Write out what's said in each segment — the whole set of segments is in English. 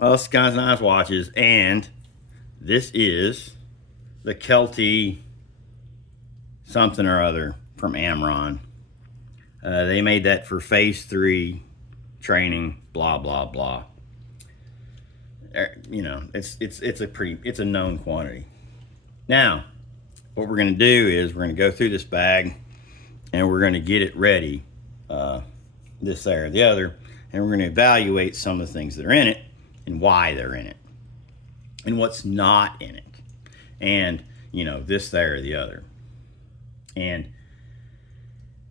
Well, this guy's nice watches, and this is the Kelty something or other from Amron. They made that for phase 3 training, blah blah blah. You know, it's a known quantity. Now, what we're going to do is we're going to go through this bag and we're going to get it ready, this, there, or the other, and we're going to evaluate some of the things that are in it and why they're in it and what's not in it, and you know, this, there, or the other. And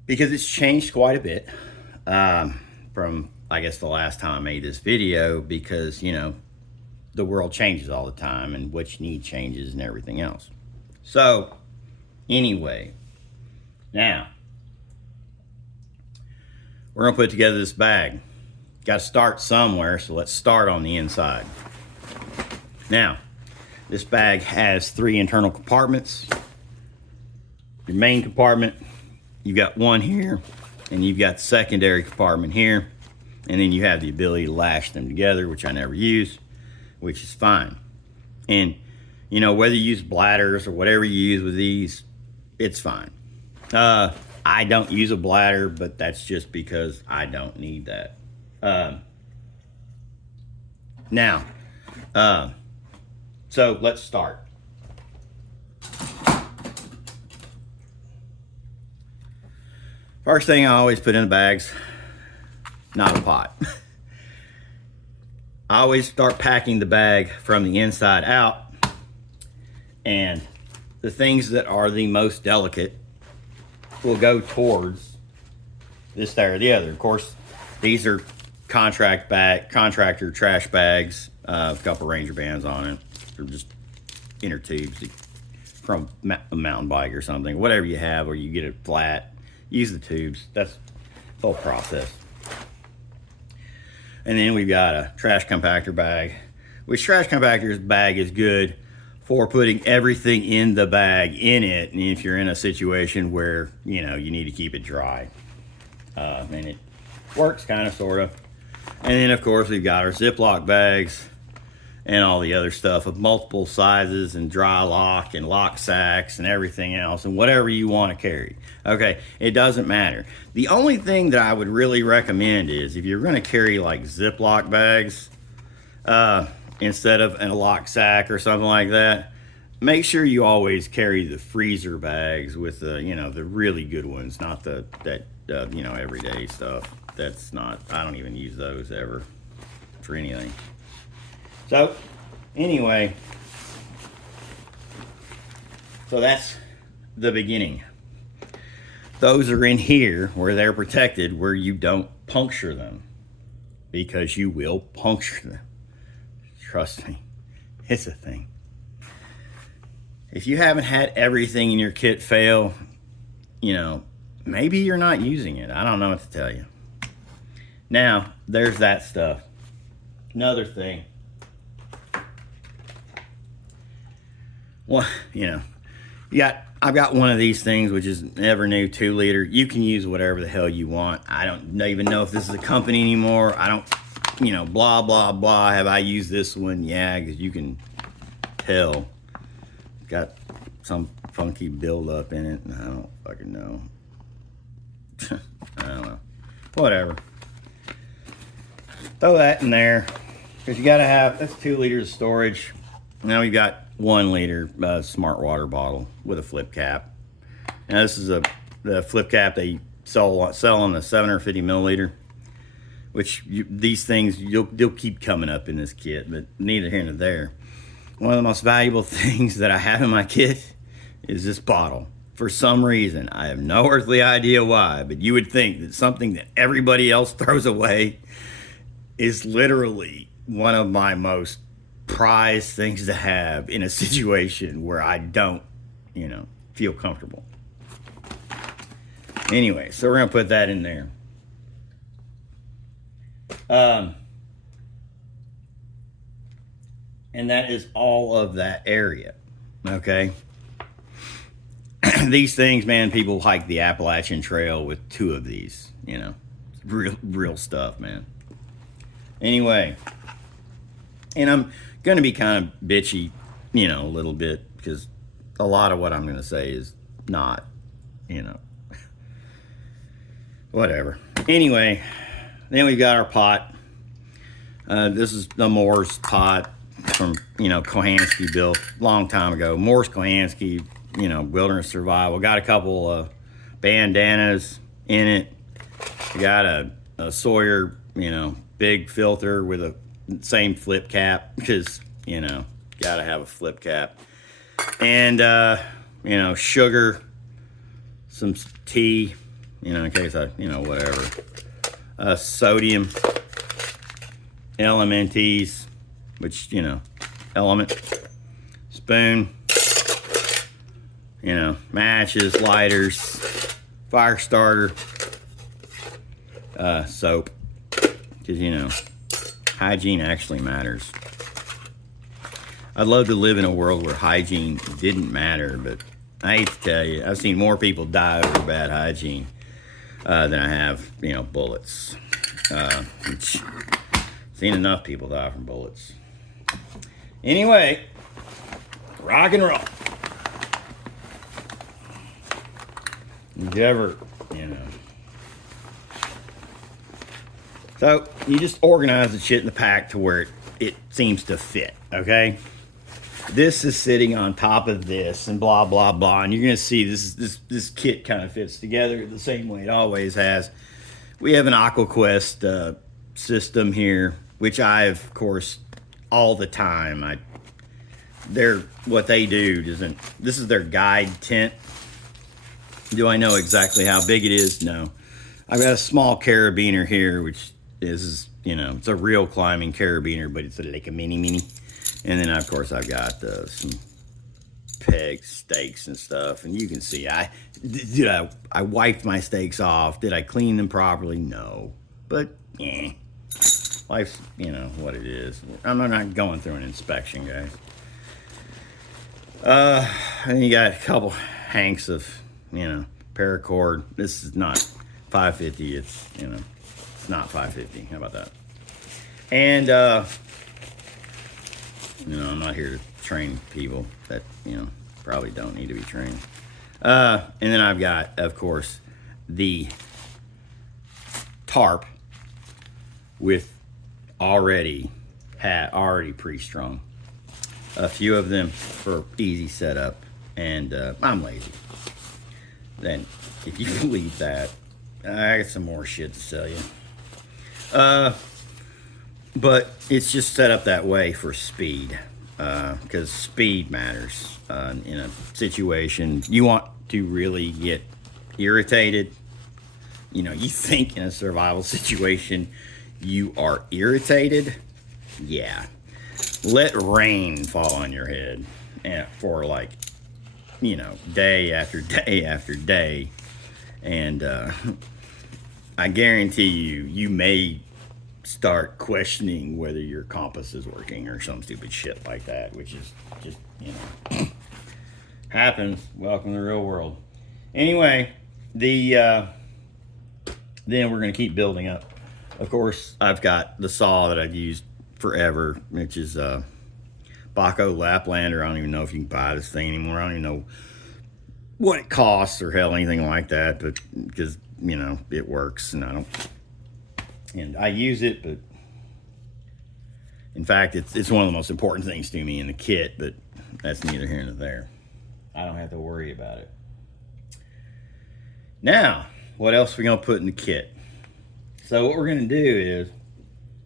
because it's changed quite a bit from, I guess, the last time I made this video, because you know, the world changes all the time and what you need changes and everything else. So anyway, now we're gonna put together this bag. Got to start somewhere, so let's start on the inside. Now, this bag has 3 internal compartments. Your main compartment, you've got one here, and you've got the secondary compartment here, and then you have the ability to lash them together, which I never use, which is fine. And you know, whether you use bladders or whatever you use with these, it's fine. I don't use a bladder, but that's just because I don't need that. Now, so let's start. First thing I always put in the bags, not a pot. I always start packing the bag from the inside out, and the things that are the most delicate will go towards this, there, or the other. Of course, these are contractor trash bags, a couple Ranger bands on it. They're just inner tubes from a mountain bike or something, whatever you have, or you get it flat, use the tubes. That's the whole process. And then we've got a trash compactor bag, which trash compactor's bag is good for putting everything in the bag in it, and if you're in a situation where, you know, you need to keep it dry. And it works kind of, sort of. And then, of course, we've got our Ziploc bags and all the other stuff of multiple sizes and dry lock and lock sacks and everything else and whatever you want to carry. Okay, it doesn't matter. The only thing that I would really recommend is if you're going to carry like Ziploc bags instead of in a lock sack or something like that, make sure you always carry the freezer bags with the, you know, the really good ones, not the you know, everyday stuff. That's not, I don't even use those ever for anything. So anyway, so that's the beginning. Those are in here where they're protected, where you don't puncture them, because you will puncture them. Trust me, it's a thing. If you haven't had everything in your kit fail, you know, maybe you're not using it. I don't know what to tell you. Now, there's that stuff. Another thing. Well, you know, I've got one of these things, which is Ever New 2 liter. You can use whatever the hell you want. I don't even know if this is a company anymore. I don't, you know, blah, blah, blah. Have I used this one? Yeah, because you can tell. It's got some funky buildup in it. I don't fucking know. I don't know. Whatever. Throw that in there, because you gotta have, that's 2 liters of storage. Now we've got 1 liter smart water bottle with a flip cap. Now this is the flip cap they sell on the 750 milliliter, which these things they'll keep coming up in this kit, but neither here nor there. One of the most valuable things that I have in my kit is this bottle. For some reason, I have no earthly idea why, but you would think that something that everybody else throws away is literally one of my most prized things to have in a situation where I don't, you know, feel comfortable. Anyway, so we're gonna put that in there. And that is all of that area, okay? These things, man, people hike the Appalachian Trail with 2 of these, you know. Real stuff, man. Anyway, And I'm going to be kind of bitchy, you know, a little bit, because a lot of what I'm going to say is not, you know, whatever. Anyway, then we got our pot. This is the Moore's pot from, you know, Kohansky, built a long time ago. Moore's Kohansky, you know, wilderness survival. Got a couple bandanas in it. Got a Sawyer, you know, big filter with a same flip cap, because, you know, gotta have a flip cap. And, you know, sugar, some tea, you know, in case I, you know, whatever. Sodium, LMNTs, which, you know, element, spoon, you know, matches, lighters, fire starter, soap, because, you know, hygiene actually matters. I'd love to live in a world where hygiene didn't matter, but I hate to tell you, I've seen more people die over bad hygiene than I have, you know, bullets. Which, seen enough people die from bullets. Anyway, rock and roll. Did you ever, you know. So, you just organize the shit in the pack to where it seems to fit, okay? This is sitting on top of this and blah, blah, blah. And you're going to see this kit kind of fits together the same way it always has. We have an AquaQuest system here, which I've, of course, all the time. What they do doesn't. This is their guide tent. Do I know exactly how big it is? No. I've got a small carabiner here, which is, you know, it's a real climbing carabiner, but it's like a mini. And then, of course, I've got some peg stakes and stuff. And you can see, I wiped my stakes off. Did I clean them properly? No. But, life's, you know, what it is. I'm not going through an inspection, guys. And you got a couple hanks of, you know, paracord. This is not 550. It's, you know, it's not 550. How about that? And, you know, I'm not here to train people that, you know, probably don't need to be trained. And then I've got, of course, the tarp with already pre-strung. A few of them for easy setup, and I'm lazy. Then, if you believe that, I got some more shit to sell you. But it's just set up that way for speed, because speed matters in a situation. You want to really get irritated. You know, you think in a survival situation you are irritated. Yeah. Let rain fall on your head for, like, you know, day after day after day. And I guarantee you may start questioning whether your compass is working or some stupid shit like that, which is just, you know, happens. Welcome to the real world. Anyway, then we're going to keep building up. Of course, I've got the saw that I've used forever, which is Baco Laplander. I don't even know if you can buy this thing anymore. I don't even know what it costs or hell anything like that, but because, you know, it works, and I use it. But in fact, it's one of the most important things to me in the kit, but that's neither here nor there. I don't have to worry about it. Now, what else are we going to put in the kit? So what we're going to do is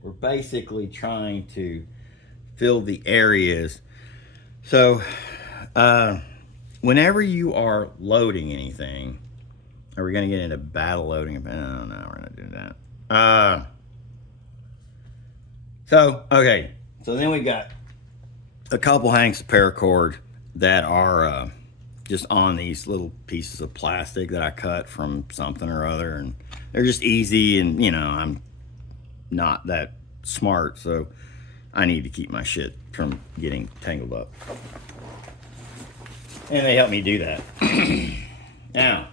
we're basically trying to fill the areas. So whenever you are loading anything, are we going to get into battle loading? No, we're not doing that. Okay. So then we got a couple hanks of paracord that are just on these little pieces of plastic that I cut from something or other, and they're just easy, and, you know, I'm not that smart, so I need to keep my shit from getting tangled up. And they help me do that. Now,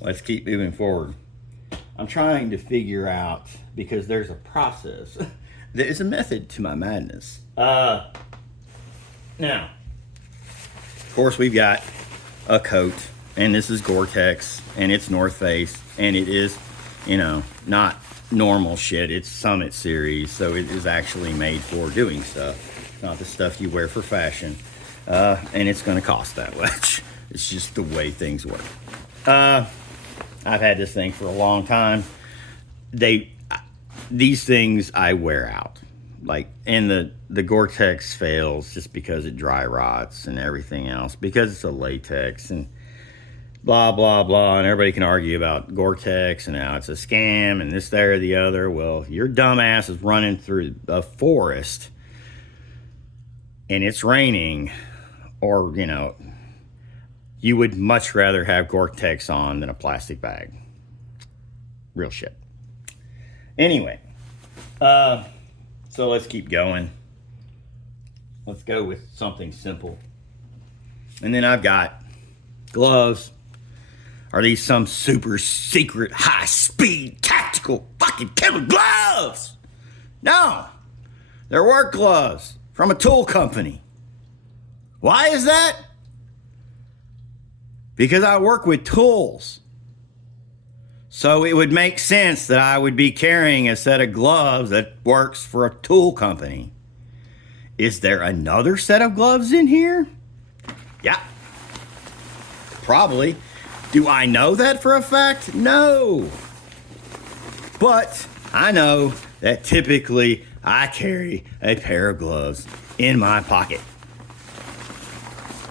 let's keep moving forward. I'm trying to figure out, because there's a process There is a method to my madness. Now, of course, we've got a coat, and this is Gore-Tex, and it's North Face, and it is, not normal shit. It's Summit Series, so it is actually made for doing stuff, not the stuff you wear for fashion. And it's going to cost that much. It's just the way things work. I've had this thing for a long time. These things I wear out. And the Gore-Tex fails just because it dry rots and everything else, because it's a latex and blah, blah, blah. And everybody can argue about Gore-Tex and how it's a scam and this, that, or the other. Well, your dumbass is running through a forest and it's raining, or, you would much rather have Gore-Tex on than a plastic bag. Real shit. Anyway, so let's keep going. Let's go with something simple. And then I've got gloves. Are these some super secret, high speed, tactical fucking killer gloves? No, they're work gloves from a tool company. Why is that? Because I work with tools. So it would make sense that I would be carrying a set of gloves that works for a tool company. Is there another set of gloves in here? Yeah. Probably. Do I know that for a fact? No. But I know that typically I carry a pair of gloves in my pocket.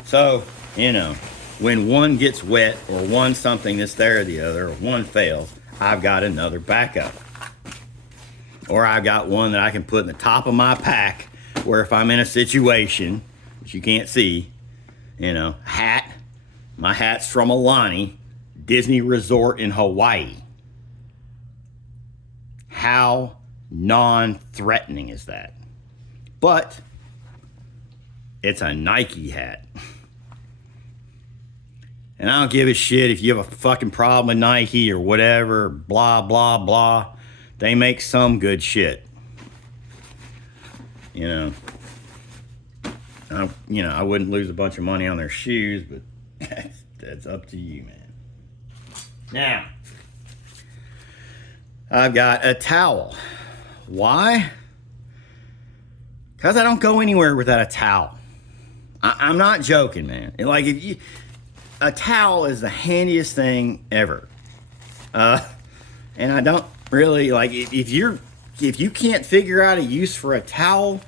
So, when one gets wet or one something this, there, or the other, or one fails, I've got another backup. Or I've got one that I can put in the top of my pack where if I'm in a situation, which you can't see, hat. My hat's from Alani, Disney Resort in Hawaii. How non-threatening is that? But it's a Nike hat. And I don't give a shit if you have a fucking problem with Nike or whatever, blah, blah, blah. They make some good shit. I wouldn't lose a bunch of money on their shoes, but that's up to you, man. Now, I've got a towel. Why? Because I don't go anywhere without a towel. I'm not joking, man. A towel is the handiest thing ever. And I don't really, if you can't figure out a use for a towel,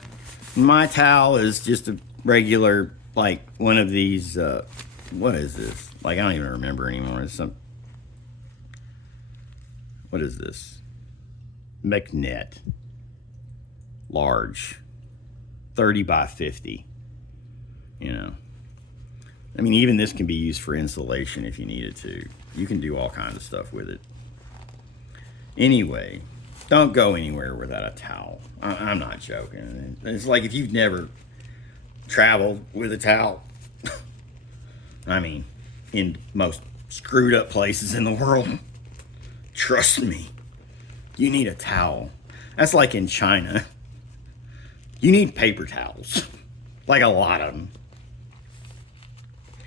my towel is just a regular, one of these, what is this? I don't even remember anymore. What is this? McNet. Large. 30 by 50. Even this can be used for insulation if you needed to. You can do all kinds of stuff with it. Anyway, don't go anywhere without a towel. I'm not joking. It's like if you've never traveled with a towel, in most screwed up places in the world, trust me, you need a towel. That's like in China. You need paper towels. A lot of them.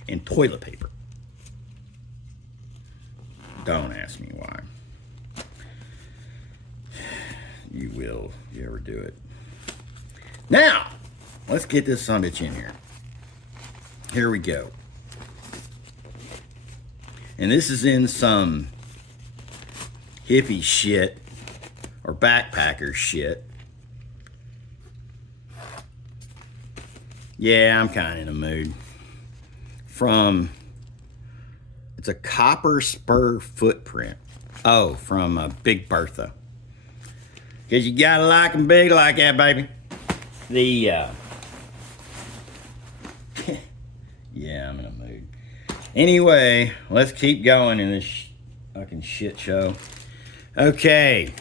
And toilet paper. Don't ask me why. You will, if you ever do it. Now, let's get this sumbitch in here. Here we go. And this is in some hippie shit or backpacker shit. Yeah, I'm kind of in a mood. It's a copper spur footprint. Oh, from Big Bertha. Because you gotta like them big like that, baby. Yeah, I'm in a mood. Anyway, let's keep going in this fucking shit show. Okay.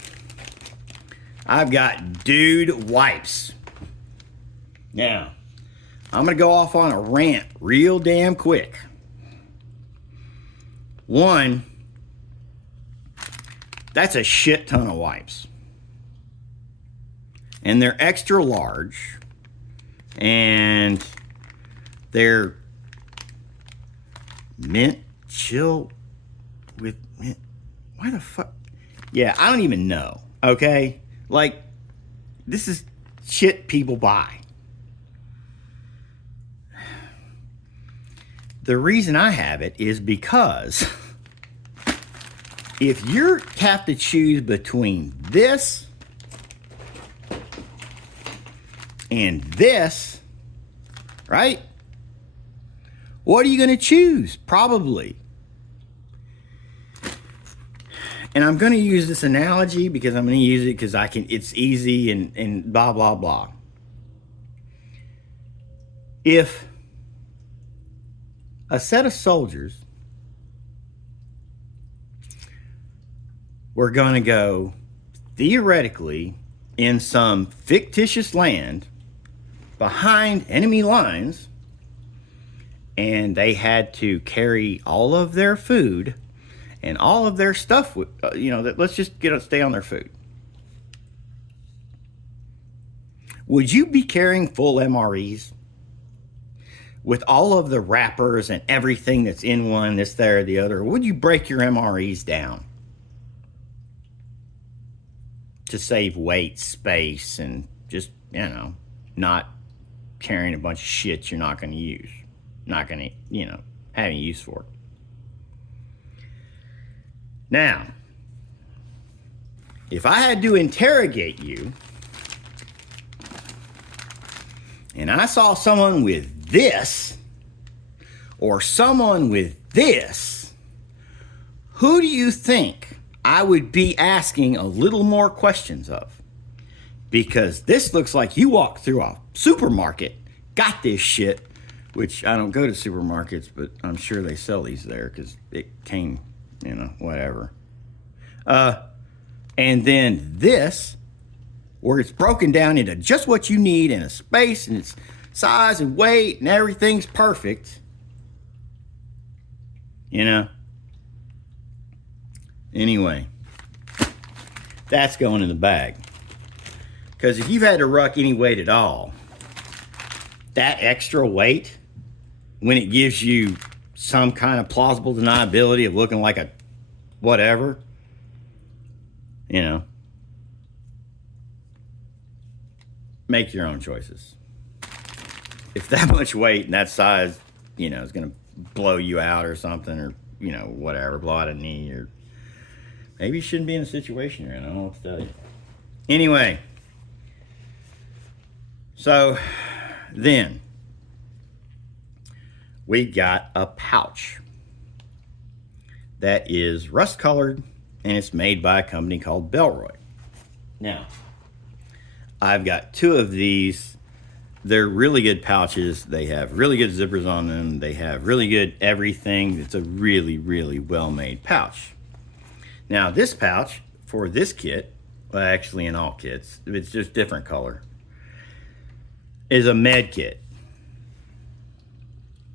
I've got dude wipes. Now, I'm going to go off on a rant real damn quick. One, that's a shit ton of wipes. And they're extra large. And they're mint chill with mint. Why the fuck? Yeah, I don't even know. Okay? Like, this is shit people buy. The reason I have it is because if you have to choose between this and this, right? What are you going to choose? Probably. And I'm going to use this analogy because I'm going to use it because it's easy and blah, blah, blah. If a set of soldiers were going to go theoretically in some fictitious land behind enemy lines, and they had to carry all of their food and all of their stuff, let's just stay on their food. Would you be carrying full MREs? With all of the wrappers and everything that's in one, this, there, or the other, or would you break your MREs down to save weight, space, and just, not carrying a bunch of shit you're not going to use, not going to, have any use for? Now, if I had to interrogate you, and I saw someone with this, or someone with this, who do you think I would be asking a little more questions of? Because this looks like you walked through a supermarket, got this shit, which I don't go to supermarkets, but I'm sure they sell these there because it came, whatever. And then this, where it's broken down into just what you need in a space and it's size and weight and everything's perfect. Anyway, that's going in the bag. Because if you've had to ruck any weight at all, that extra weight, when it gives you some kind of plausible deniability of looking like a whatever, make your own choices. If that much weight and that size, is going to blow you out or something, or, whatever, blow out a knee, or maybe you shouldn't be in a situation you're in. I don't know what to tell you. Anyway, so then we got a pouch that is rust colored, and it's made by a company called Belroy. Now, I've got two of these. They're really good pouches. They have really good zippers on them. They have really good everything. It's a really, really well-made pouch. Now, this pouch for this kit, well, actually in all kits, it's just different color, is a med kit.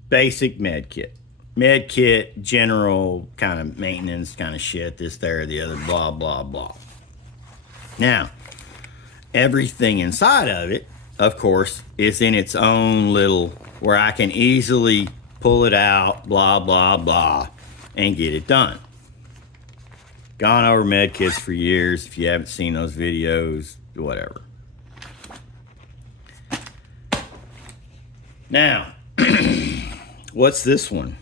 Basic med kit. Med kit, general kind of maintenance kind of shit, this, there, the other, blah, blah, blah. Now, everything inside of it, of course, is in its own little, where I can easily pull it out, blah, blah, blah, and get it done. Gone over med kits for years. If you haven't seen those videos, whatever. Now, what's this one?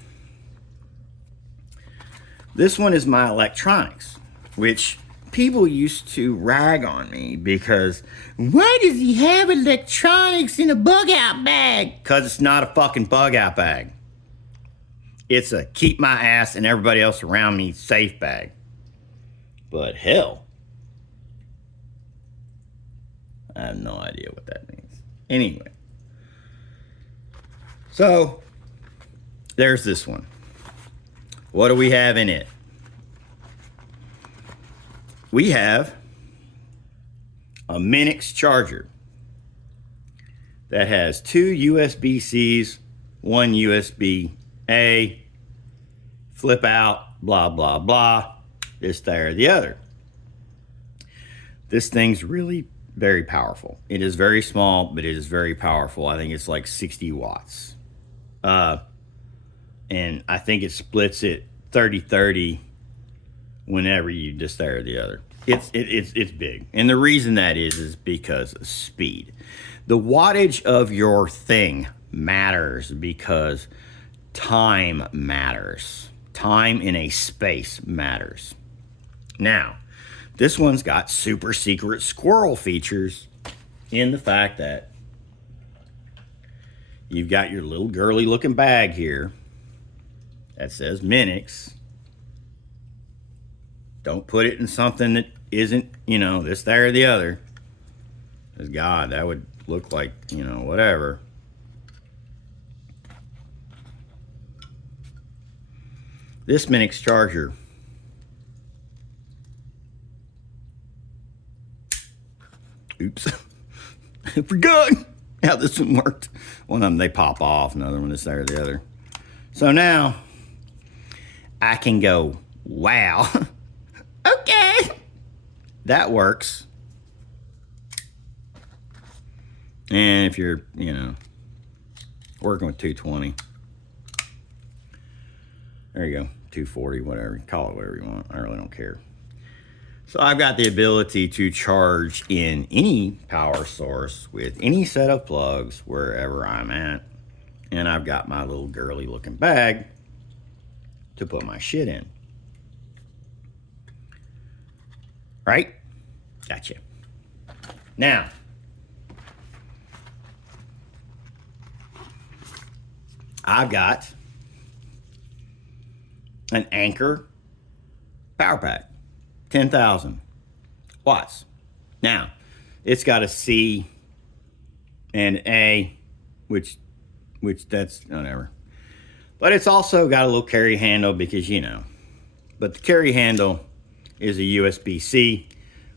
This one is my electronics, which people used to rag on me because, why does he have electronics in a bug out bag? Because it's not a fucking bug out bag. It's a keep my ass and everybody else around me safe bag. But hell, I have no idea what that means. Anyway, so there's this one. What do we have in it? We have a Minix charger that has two USB-Cs, one USB-A, flip out, blah, blah, blah, this, there, the other. This thing's really, very powerful. It is very small, but it is very powerful. I think it's like 60 watts. And I think it splits it 30-30 whenever you just there or the other. It's big. And the reason that is because of speed. The wattage of your thing matters because time matters. Time in a space matters. Now, this one's got super secret squirrel features in the fact that you've got your little girly looking bag here that says Minix. Don't put it in something that isn't, you know, this, that, or the other. Because, God, that would look like, you know, whatever. This Minix charger. Oops. I forgot how this one worked. One of them, they pop off. Another one, this, that, or the other. So now, I can go, wow. Okay. That works. And if you're, you know, working with 220, there you go, 240, whatever, call it whatever you want. I really don't care. So I've got the ability to charge in any power source with any set of plugs wherever I'm at. And I've got my little girly looking bag to put my shit in. Right? Gotcha. Now, I've got an Anchor power pack, 10,000 watts. Now, it's got a C and A, which that's whatever. But it's also got a little carry handle because, you know, but the carry handle is a USB-C,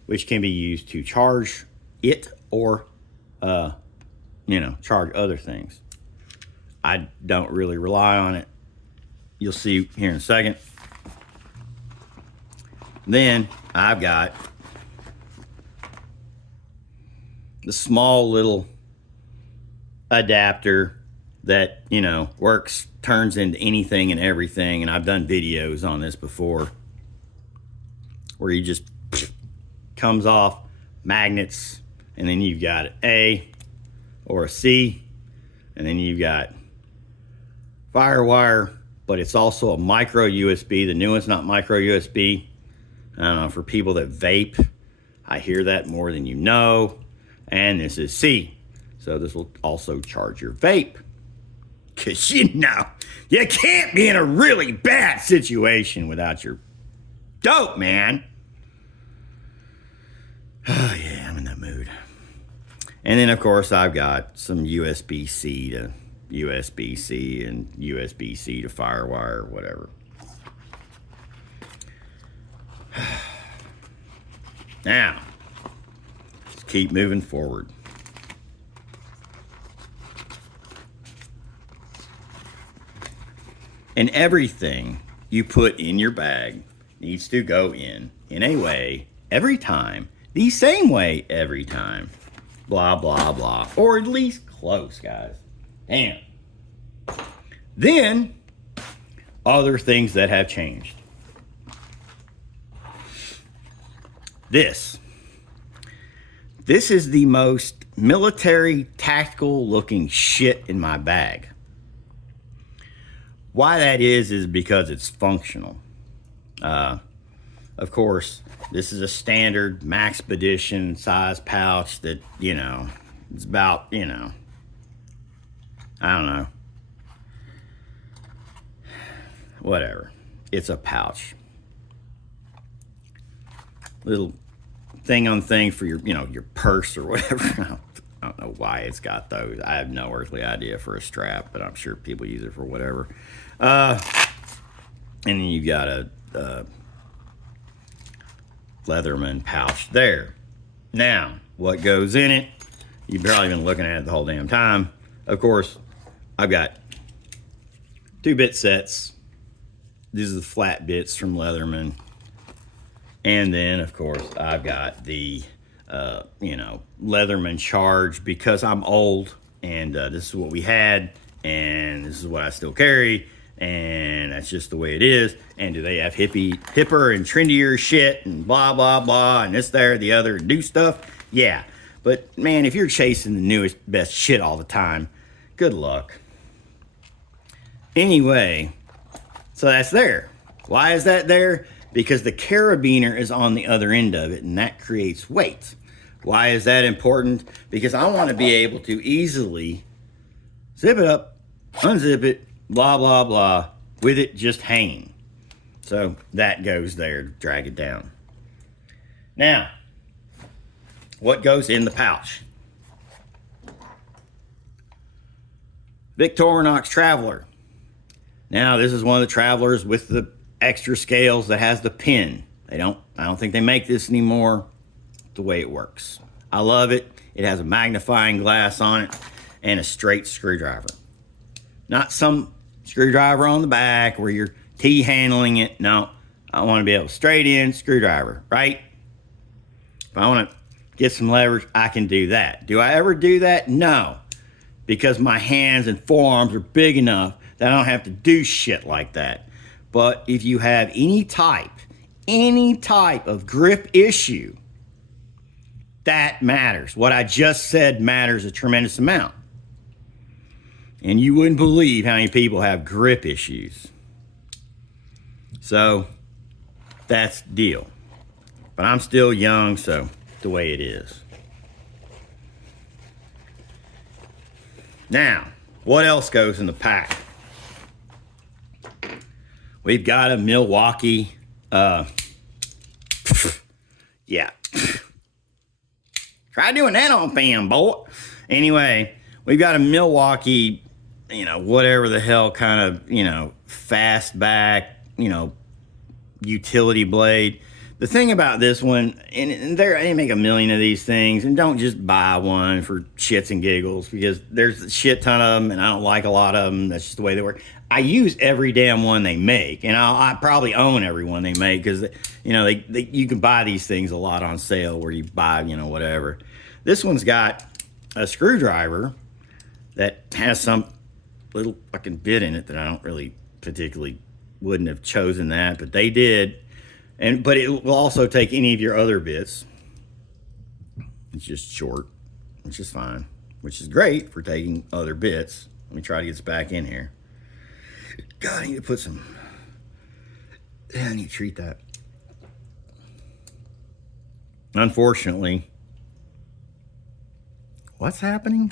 which can be used to charge it or, you know, charge other things. I don't really rely on it. You'll see here in a second. Then I've got the small little adapter that, you know, works, turns into anything and everything. And I've done videos on this before where you just comes off, magnets, and then you've got an A or a C, and then you've got Firewire, but it's also a micro USB. The new one's not micro USB. I don't know, for people that vape, I hear that more than you know. And this is C. So this will also charge your vape. Because, you know, you can't be in a really bad situation without your dope, man. Oh, yeah, I'm in that mood. And then, of course, I've got some USB-C to USB-C and USB-C to Firewire, whatever. Now, let's keep moving forward. And everything you put in your bag needs to go in a way every time, the same way every time. Blah, blah, blah. Or at least close, guys. Damn. Then, other things that have changed. This is the most military tactical looking shit in my bag. Why that is because it's functional. Of course, this is a standard Maxpedition size pouch that, you know, it's about, you know, I don't know. Whatever. It's a pouch. Little thing on thing for your, you know, your purse or whatever. I don't know why it's got those. I have no earthly idea for a strap, but I'm sure people use it for whatever. And then you've got a Leatherman pouch there. Now, what goes in it? You've probably been looking at it the whole damn time. Of course, I've got 2-bit sets. These are the flat bits from Leatherman. And then, of course, I've got the you know, Leatherman charge because I'm old and this is what we had and this is what I still carry and that's just the way it is. And do they have hipper and trendier shit and blah, blah, blah, and this, there, the other, new stuff? Yeah. But man, if you're chasing the newest, best shit all the time, good luck. Anyway, so that's there. Why is that there? Because the carabiner is on the other end of it and that creates weight. Why is that important? Because I want to be able to easily zip it up, unzip it, blah, blah, blah, with it just hanging. So that goes there to drag it down. Now, what goes in the pouch? Victorinox Traveler. Now, this is one of the Travelers with the extra scales that has the pin. I don't think they make this anymore. The way it works. I love it. It has a magnifying glass on it and a straight screwdriver. Not some screwdriver on the back where you're T-handling it. No, I want to be able to straight in screwdriver, right? If I want to get some leverage, I can do that. Do I ever do that? No, because my hands and forearms are big enough that I don't have to do shit like that. But if you have any type of grip issue, that matters. What I just said matters a tremendous amount. And you wouldn't believe how many people have grip issues. So, that's the deal. But I'm still young, so the way it is. Now, what else goes in the pack? We've got a Milwaukee, yeah. Try doing that on film, boy. Anyway, we've got a Milwaukee, you know, whatever the hell kind of, you know, fast back, you know, utility blade. The thing about this one, and they make a million of these things, and don't just buy one for shits and giggles because there's a shit ton of them, and I don't like a lot of them. That's just the way they work. I use every damn one they make, and I probably own every one they make because, you know, you can buy these things a lot on sale where you buy, you know, whatever. This one's got a screwdriver that has some little fucking bit in it that I don't really particularly wouldn't have chosen that, but they did. But it will also take any of your other bits. It's just short, which is fine, which is great for taking other bits. Let me try to get this back in here. God, I need to put some, I need to treat that. Unfortunately, what's happening?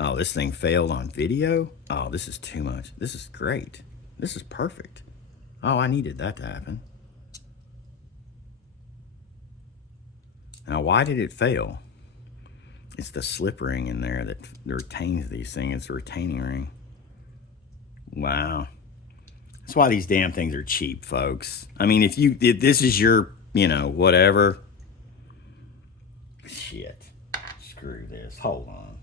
Oh, this thing failed on video? Oh, this is too much. This is great. This is perfect. Oh, I needed that to happen. Now, why did it fail? It's the slip ring in there that retains these things. It's a retaining ring. Wow. That's why these damn things are cheap, folks. I mean, if this is your, you know, whatever. Shit. Screw this. Hold on.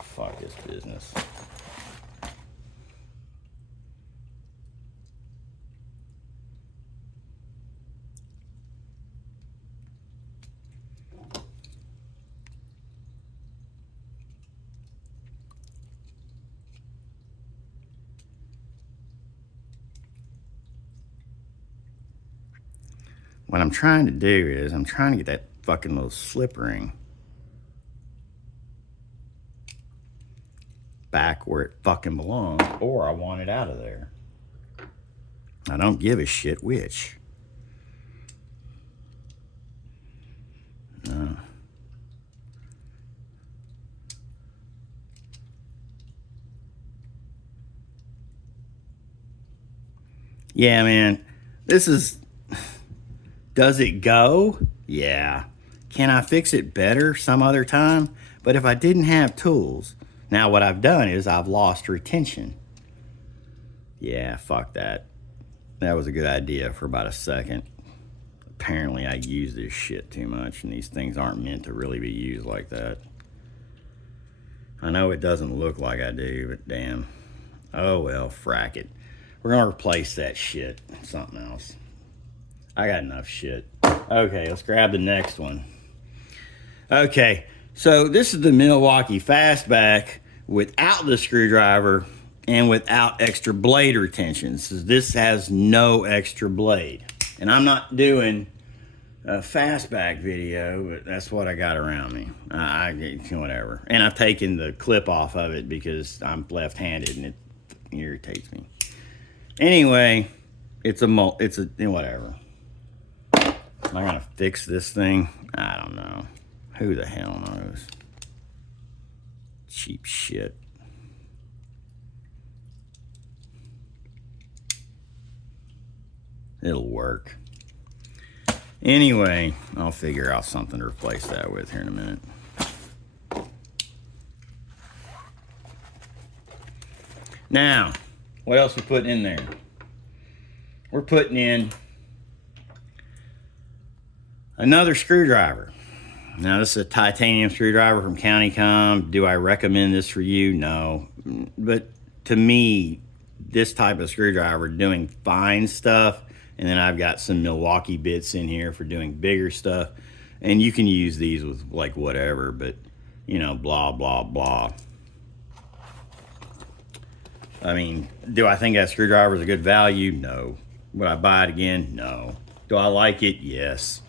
Fuck this business. What I'm trying to do is I'm trying to get that fucking little slip ring back where it fucking belongs, or I want it out of there. I don't give a shit which. No. Yeah, man, this is... Does it go? Yeah. Can I fix it better some other time? But if I didn't have tools, now what I've done is I've lost retention. Yeah, fuck that. That was a good idea for about a second. Apparently I use this shit too much, and these things aren't meant to really be used like that. I know it doesn't look like I do, but damn. Oh well, frack it. We're gonna replace that shit with something else. I got enough shit. Okay, let's grab the next one. Okay, so this is the Milwaukee Fastback without the screwdriver and without extra blade retention. So this has no extra blade. And I'm not doing a Fastback video, but that's what I got around me. Whatever. And I've taken the clip off of it because I'm left-handed and it irritates me. Anyway, it's a whatever. Am I gonna fix this thing? I don't know. Who the hell knows? Cheap shit. It'll work. Anyway, I'll figure out something to replace that with here in a minute. Now, what else we putting in there? We're putting in another screwdriver. Now, this is a titanium screwdriver from CountyCom. Do I recommend this for you? No. But to me, this type of screwdriver doing fine stuff, and then I've got some Milwaukee bits in here for doing bigger stuff. And you can use these with like whatever, but you know, blah, blah, blah. I mean, do I think that screwdriver is a good value? No. Would I buy it again? No. Do I like it? Yes.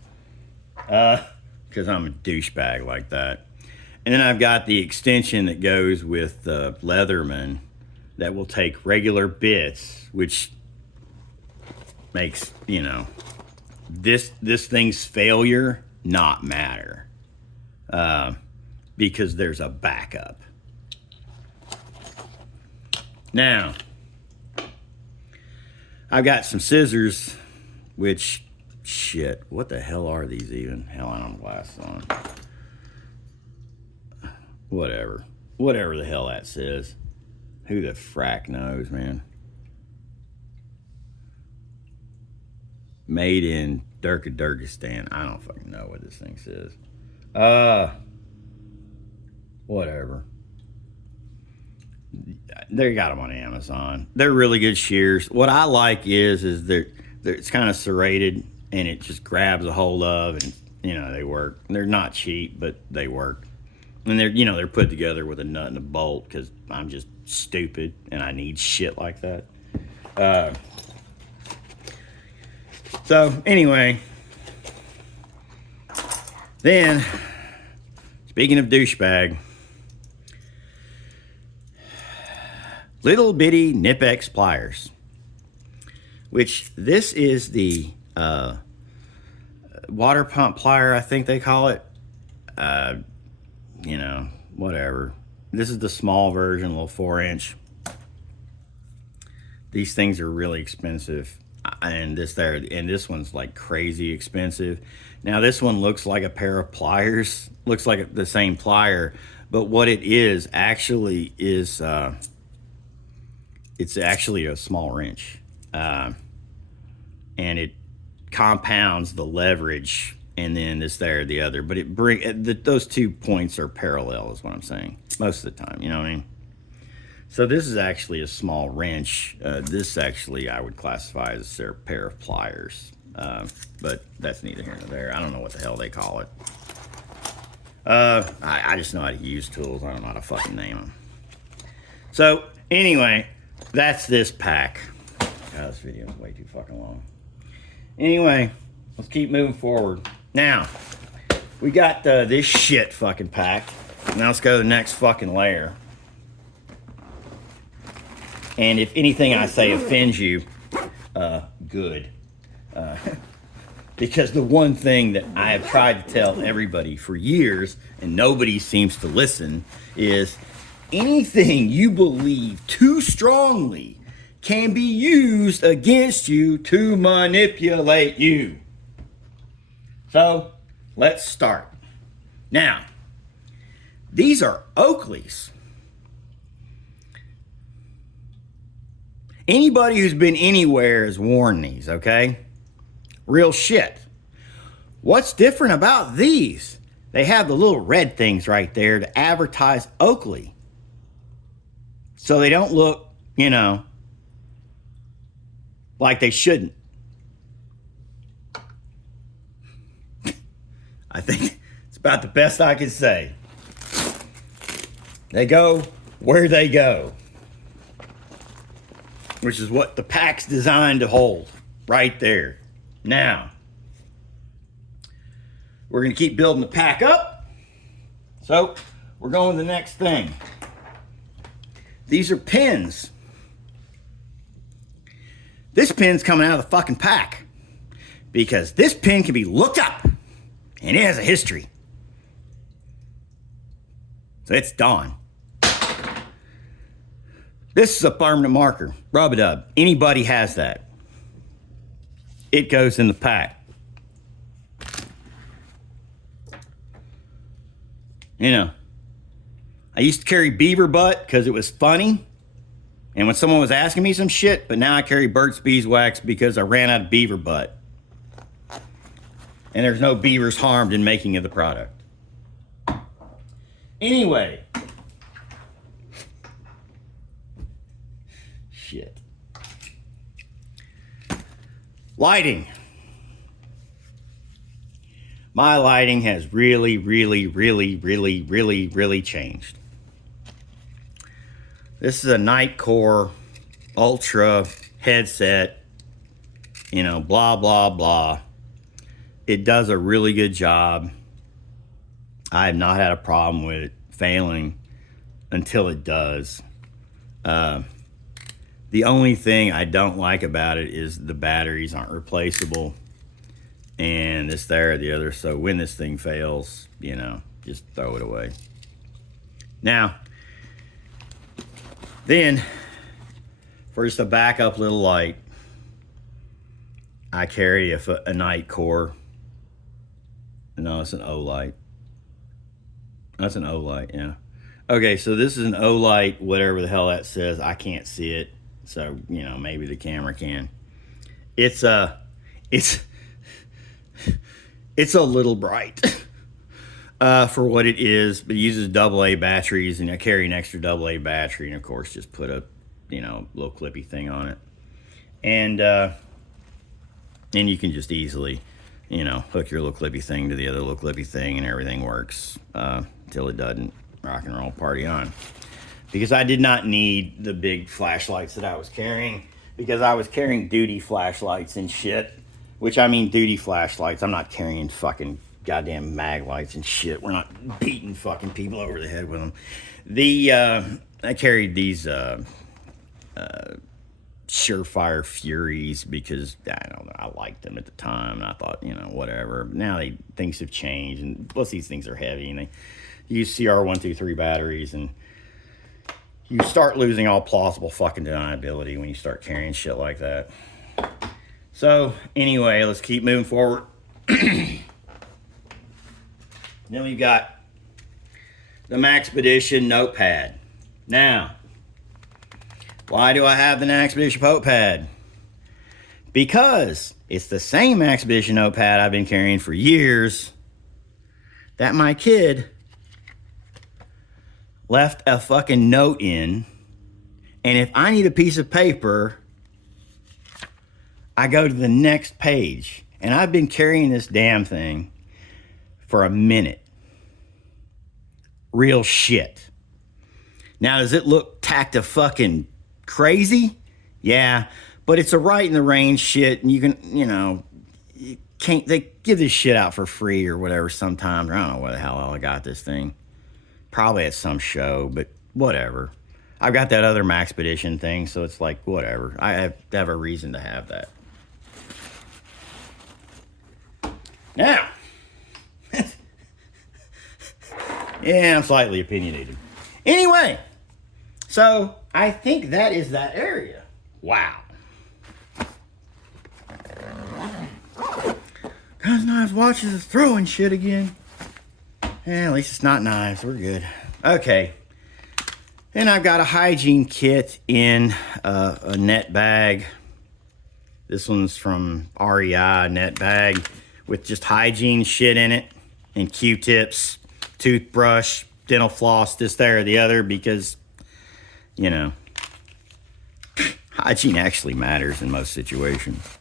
Because I'm a douchebag like that. And then I've got the extension that goes with the Leatherman that will take regular bits, which makes, you know, this thing's failure not matter. Because there's a backup. Now, I've got some scissors, which, shit, what the hell are these even? Hell, I don't have glasses on. Whatever. Whatever the hell that says. Who the frack knows, man? Made in Turkestan. I don't fucking know what this thing says. Whatever. They got them on Amazon. They're really good shears. What I like is it's kind of serrated and it just grabs a hold of, and you know, they work. They're not cheap, but they work. And they're put together with a nut and a bolt because I'm just stupid and I need shit like that. So anyway, then speaking of douchebag, little bitty Nip-X pliers, which this is the water pump plier, I think they call it. You know, whatever. This is the small version, a little 4-inch. These things are really expensive, and this one's like crazy expensive. Now this one looks like a pair of pliers, looks like the same plier, but what it is actually is it's actually a small wrench, and it compounds the leverage, and then the other, but those 2 points are parallel is what I'm saying most of the time, you know what I mean? So this is actually a small wrench. This actually I would classify as a pair of pliers, but that's neither here nor there. I don't know what the hell they call it. I just know how to use tools. I don't know how to fucking name them. So anyway, that's this pack. God, this video is way too fucking long. Anyway, let's keep moving forward. Now, we got this shit fucking packed. Now let's go to the next fucking layer. And if anything I say offends you, good. Because the one thing that I have tried to tell everybody for years, and nobody seems to listen, is anything you believe too strongly can be used against you to manipulate you. So, let's start. Now, these are Oakleys. Anybody who's been anywhere has worn these, okay? Real shit. What's different about these? They have the little red things right there to advertise Oakley. So they don't look, you know, like they shouldn't. I think it's about the best I can say. They go where they go, which is what the pack's designed to hold, right there. Now, we're going to keep building the pack up. So, we're going to the next thing. These are pins. This pin's coming out of the fucking pack because this pin can be looked up and it has a history. So it's Dawn. This is a permanent marker, rub-a-dub. Anybody has that. It goes in the pack. You know, I used to carry beaver butt because it was funny. And when someone was asking me some shit, but now I carry Burt's Beeswax because I ran out of beaver butt. And there's no beavers harmed in making of the product. Anyway. Shit. Lighting. My lighting has really changed. This is a Nightcore Ultra headset, you know, blah, blah, blah. It does a really good job. I have not had a problem with it failing until it does. The only thing I don't like about it is the batteries aren't replaceable. And this, there, the other. So when this thing fails, you know, just throw it away. Now, then, for just a backup little light, I carry a Nightcore. No, it's an O light. That's an O light, yeah. Okay, so this is an O light, whatever the hell that says. I can't see it, so you know maybe the camera can. It's a little bright for what it is, but it uses AA batteries, and I carry an extra AA battery, and of course just put a little clippy thing on it, and you can just easily hook your little clippy thing to the other little clippy thing, and everything works till it doesn't. Rock and roll, party on. Because I did not need the big flashlights that I was carrying, because I was carrying duty flashlights and shit. Which, I mean, duty flashlights. I'm not carrying fucking goddamn mag lights and shit. We're not beating fucking people over the head with them. I carried these Surefire Furies because, I don't know, I liked them at the time. And I thought, whatever. Now things have changed. And plus these things are heavy. And they use CR123 batteries. And you start losing all plausible fucking deniability when you start carrying shit like that. So, anyway, let's keep moving forward. Then we've got the Maxpedition notepad. Now, why do I have the Maxpedition notepad? Because it's the same Maxpedition notepad I've been carrying for years that my kid left a fucking note in. And if I need a piece of paper, I go to the next page, and I've been carrying this damn thing for a minute. Real shit. Now, does it look tacked fucking crazy? Yeah, but it's a right in the range shit, and you can, you can't, they give this shit out for free or whatever sometimes. I don't know where the hell I got this thing. Probably at some show, but whatever. I've got that other Maxpedition thing, so it's like, whatever. I have to have a reason to have that. Now, yeah, I'm slightly opinionated. Anyway, so I think that is that area. Wow. Guys, Knives Watches is throwing shit again. Yeah, at least it's not knives. We're good. Okay. And I've got a hygiene kit in a net bag. This one's from REI, net bag with just hygiene shit in it, and Q-tips, toothbrush, dental floss, this, there, or the other, because, hygiene actually matters in most situations.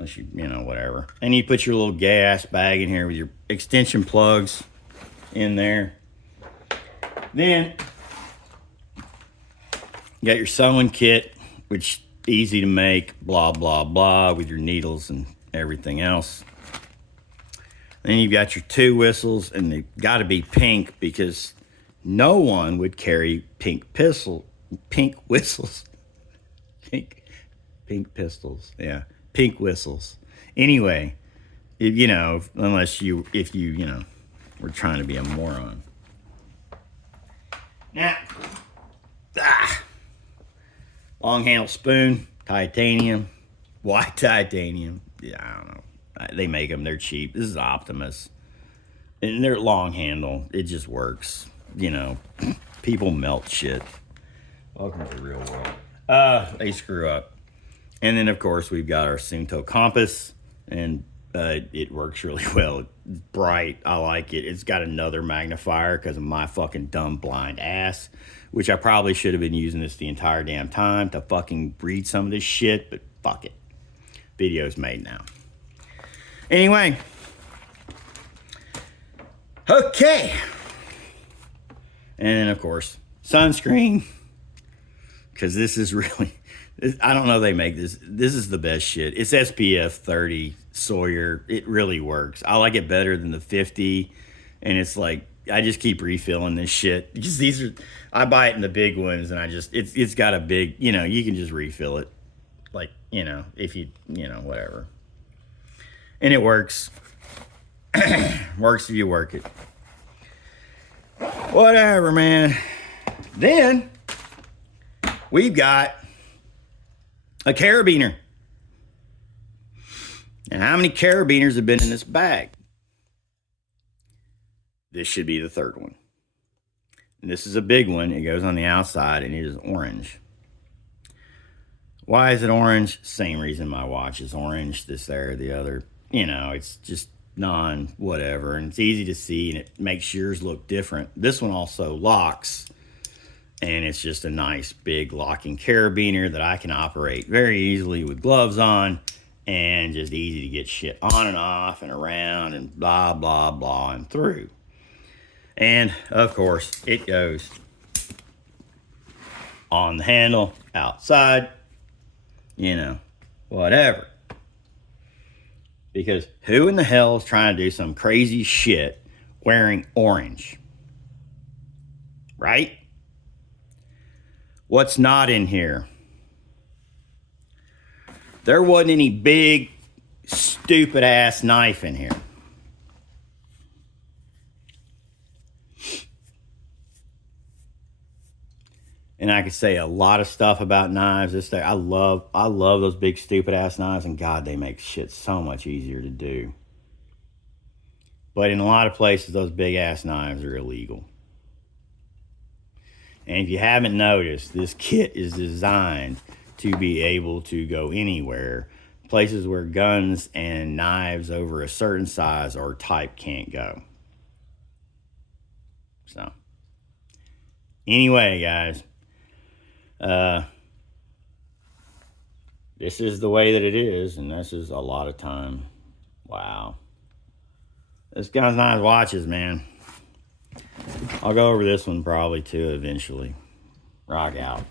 Unless you know, whatever. And you put your little gas bag in here with your extension plugs in there. Then you got your sewing kit, which easy to make, blah, blah, blah, with your needles and everything else. Then you've got your 2 whistles, and they've got to be pink because no one would carry pink whistles. Pink pistols. Yeah, pink whistles. Anyway, if, you know, unless you, if you, you know, were trying to be a moron. Now, long handle spoon, titanium, white titanium. Yeah, I don't know. They make them. They're cheap. This is Optimus. And they're long handle. It just works. You know, people melt shit. Welcome to the real world. They screw up. And then, of course, we've got our Sunto compass. And it works really well. It's bright. I like it. It's got another magnifier because of my fucking dumb blind ass. Which I probably should have been using this the entire damn time to fucking read some of this shit. But fuck it. Video's made now. Anyway, okay. And then, of course, sunscreen. Because this is really, I don't know they make this. This is the best shit. It's SPF 30 Sawyer. It really works. I like it better than the 50. And it's like, I just keep refilling this shit. Because these are, I buy it in the big ones. And I just, it's got a big, you know, you can just refill it. Like, you know, if you know, whatever. And it works. Works if you work it. Whatever, man. Then we've got a carabiner. And how many carabiners have been in this bag? This should be the 3rd one. And this is a big one. It goes on the outside and it is orange. Why is it orange? Same reason my watch is orange. This, there, the other. You know, it's just whatever. And it's easy to see and it makes yours look different. This one also locks. And it's just a nice big locking carabiner that I can operate very easily with gloves on. And just easy to get shit on and off and around and blah, blah, blah and through. And, of course, it goes on the handle, outside, you know, whatever. Because who in the hell is trying to do some crazy shit wearing orange? Right? What's not in here? There wasn't any big, stupid ass knife in here. And I could say a lot of stuff about knives. This thing, I love those big stupid ass knives, and God, they make shit so much easier to do. But in a lot of places, those big ass knives are illegal. And if you haven't noticed, this kit is designed to be able to go anywhere. Places where guns and knives over a certain size or type can't go. So, anyway, guys. This is the way that it is, and this is a lot of time. Wow. This guy's nice watches, man. I'll go over this one probably too eventually. Rock out.